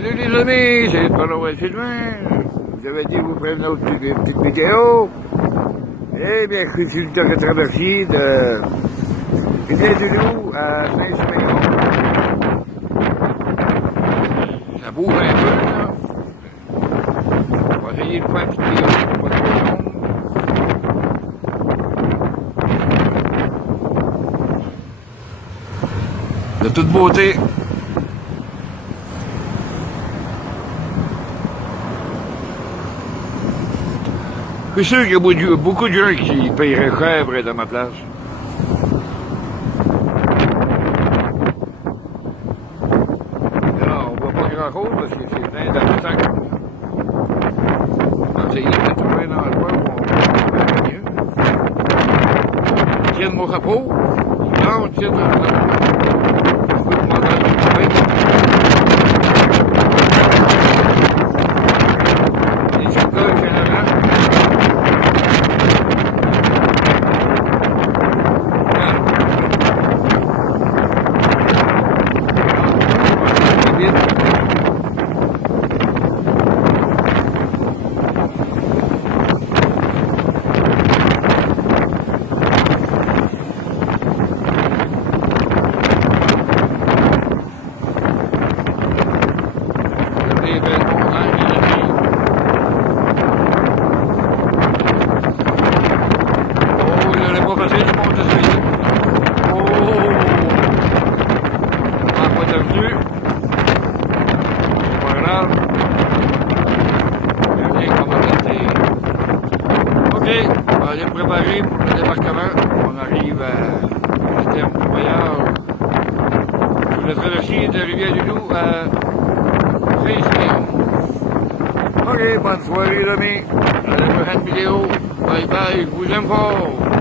Salut les amis, c'est Paul Sylvain. Vous avez dit vous ferez une autre petite vidéo. Eh bien, je suis sur le traversier de rivière-du-loup à Saint-Simeon. Ça bouge un peu, là. On va essayer de faire une petite vidéo, pas trop longue. De toute beauté. Je suis sûr qu'il y a beaucoup de gens qui paieraient cher pour être à ma place. Là, on voit pas grand-chose parce que c'est plein d'obstacles. On va essayer de trouver un endroit où on peut faire mieux. Je tiens mon chapeau. Là, on tient dans le OK, on va aller préparer pour le débarquement. On arrive à terme du voyage sur le traversier de rivière-du-loup à st-simeon. OK, bonne soirée les amis. À la prochaine vidéo. Bye bye, je vous aime fort.